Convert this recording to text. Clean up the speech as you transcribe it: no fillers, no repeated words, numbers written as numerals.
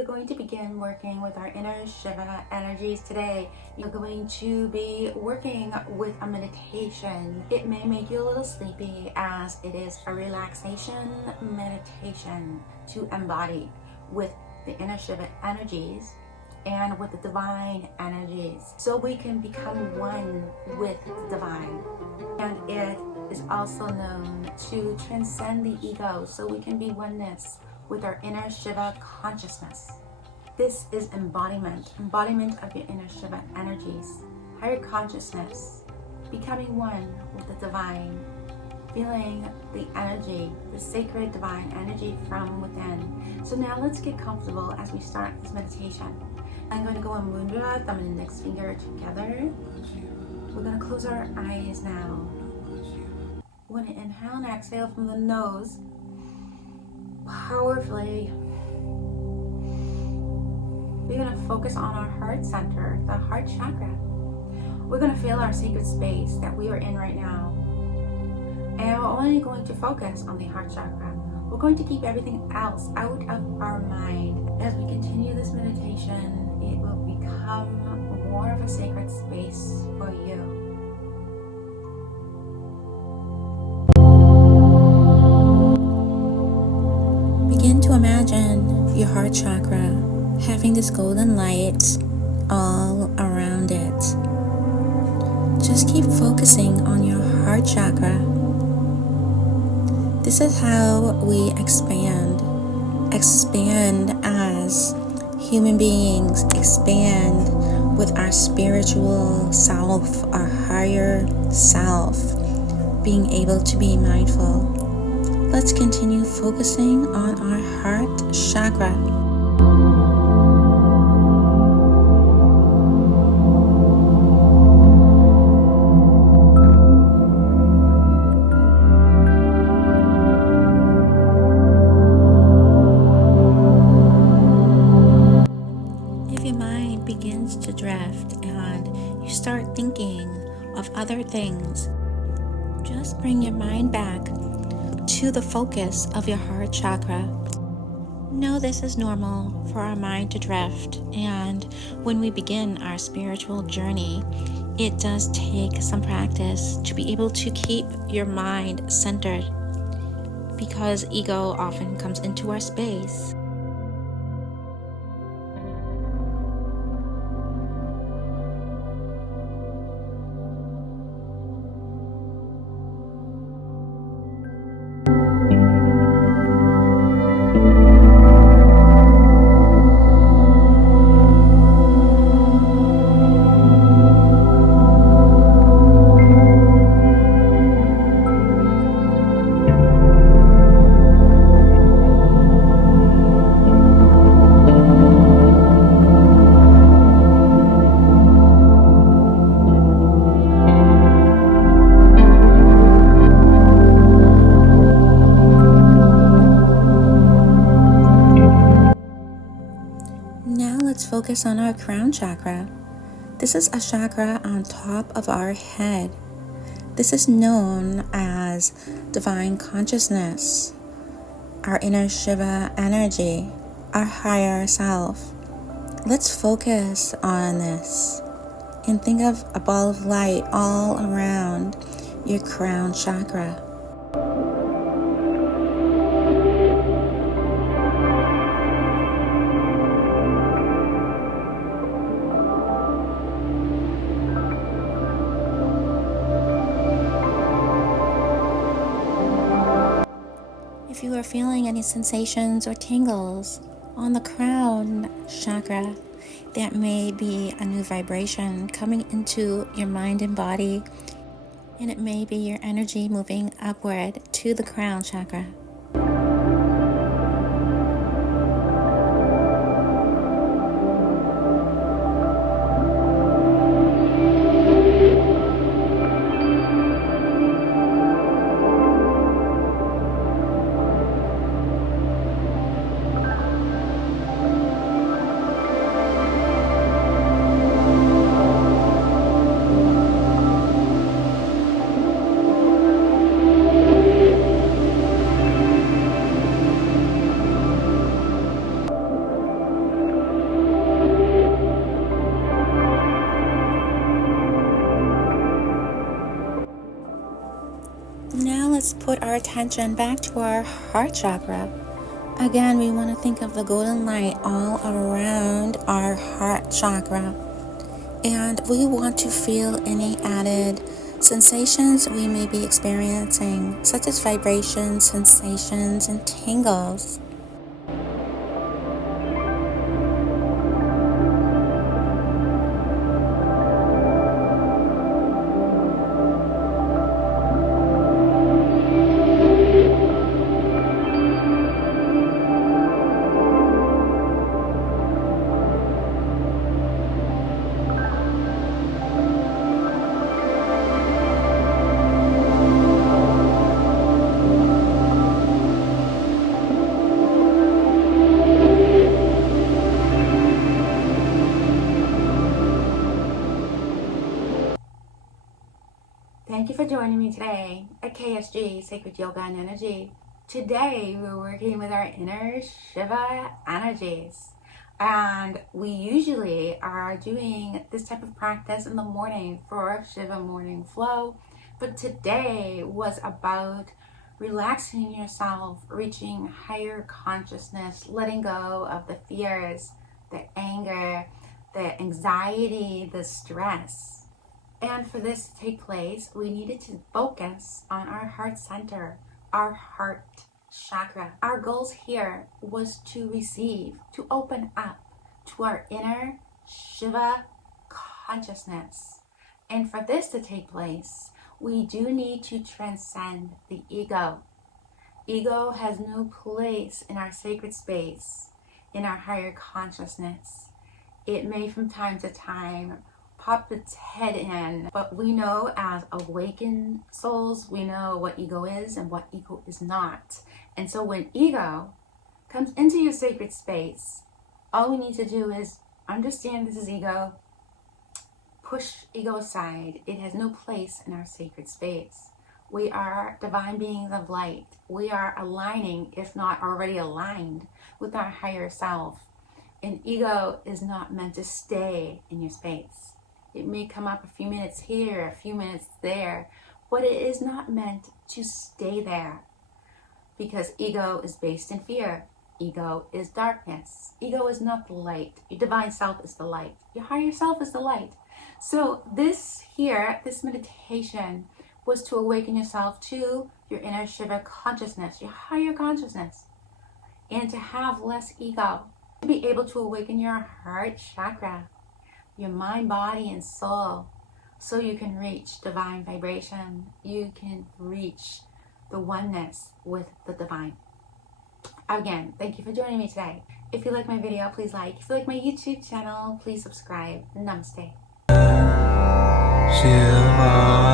we're going to begin working with our inner Shiva energies today. You're going to be working with a meditation. It may make you a little sleepy as it is a relaxation meditation to embody with the inner Shiva energies and with the divine energies, so we can become one with the divine. And it is also known to transcend the ego, so we can be oneness with our inner Shiva consciousness. This is embodiment of your inner Shiva energies, higher consciousness, becoming one with the divine, feeling the energy, the sacred divine energy from within. So now let's get comfortable as we start this meditation. I'm going to go in mudra, thumb and index finger together. We're going to close our eyes now. We're going to inhale and exhale from the nose powerfully. We're going to focus on our heart center, the heart chakra. We're going to feel our sacred space that we are in right now. And we're only going to focus on the heart chakra. We're going to keep everything else out of our mind. As we continue this meditation, it will become more of a sacred space for you. Begin to imagine your heart chakra having this golden light all around it. Just keep focusing on your heart chakra. This is how we expand as human beings, expand with our spiritual self, our higher self, being able to be mindful. Let's continue focusing on our heart chakra. If your mind begins to drift and you start thinking of other things, just bring your mind back to the focus of your heart chakra. Know this is normal for our mind to drift, and when we begin our spiritual journey, it does take some practice to be able to keep your mind centered, because ego often comes into our space. Focus on our crown chakra. This is a chakra on top of our head. This is known as divine consciousness, our inner Shiva energy, our higher self. Let's focus on this and think of a ball of light all around your crown chakra. If you are feeling any sensations or tingles on the crown chakra, that may be a new vibration coming into your mind and body, and it may be your energy moving upward to the crown chakra. put our attention back to our heart chakra. Again, we want to think of the golden light all around our heart chakra. And we want to feel any added sensations we may be experiencing, such as vibrations, sensations, and tingles. Thank you for joining me today at KSG, Sacred Yoga and Energy. Today we're working with our inner Shiva energies. And we usually are doing this type of practice in the morning for Shiva morning flow. But today was about relaxing yourself, reaching higher consciousness, letting go of the fears, the anger, the anxiety, the stress. And for this to take place, we needed to focus on our heart center, our heart chakra. Our goals here was to receive, to open up to our inner Shiva consciousness. And for this to take place, we do need to transcend the ego. Ego has no place in our sacred space, in our higher consciousness. It may from time to time pop its head in, but we know as awakened souls, we know what ego is and what ego is not. And so when ego comes into your sacred space, all we need to do is understand this is ego, push ego aside. It has no place in our sacred space. We are divine beings of light. We are aligning, if not already aligned, with our higher self. And ego is not meant to stay in your space. It may come up a few minutes here, a few minutes there, but it is not meant to stay there, because ego is based in fear. Ego is darkness. Ego is not the light. Your divine self is the light. Your higher self is the light. So this meditation was to awaken yourself to your inner Shiva consciousness, your higher consciousness, and to have less ego, to be able to awaken your heart chakra, your mind, body, and soul, so you can reach divine vibration. You can reach the oneness with the divine. Again, thank you for joining me today. If you like my video, please like. If you like my YouTube channel, please subscribe. Namaste. Shiva.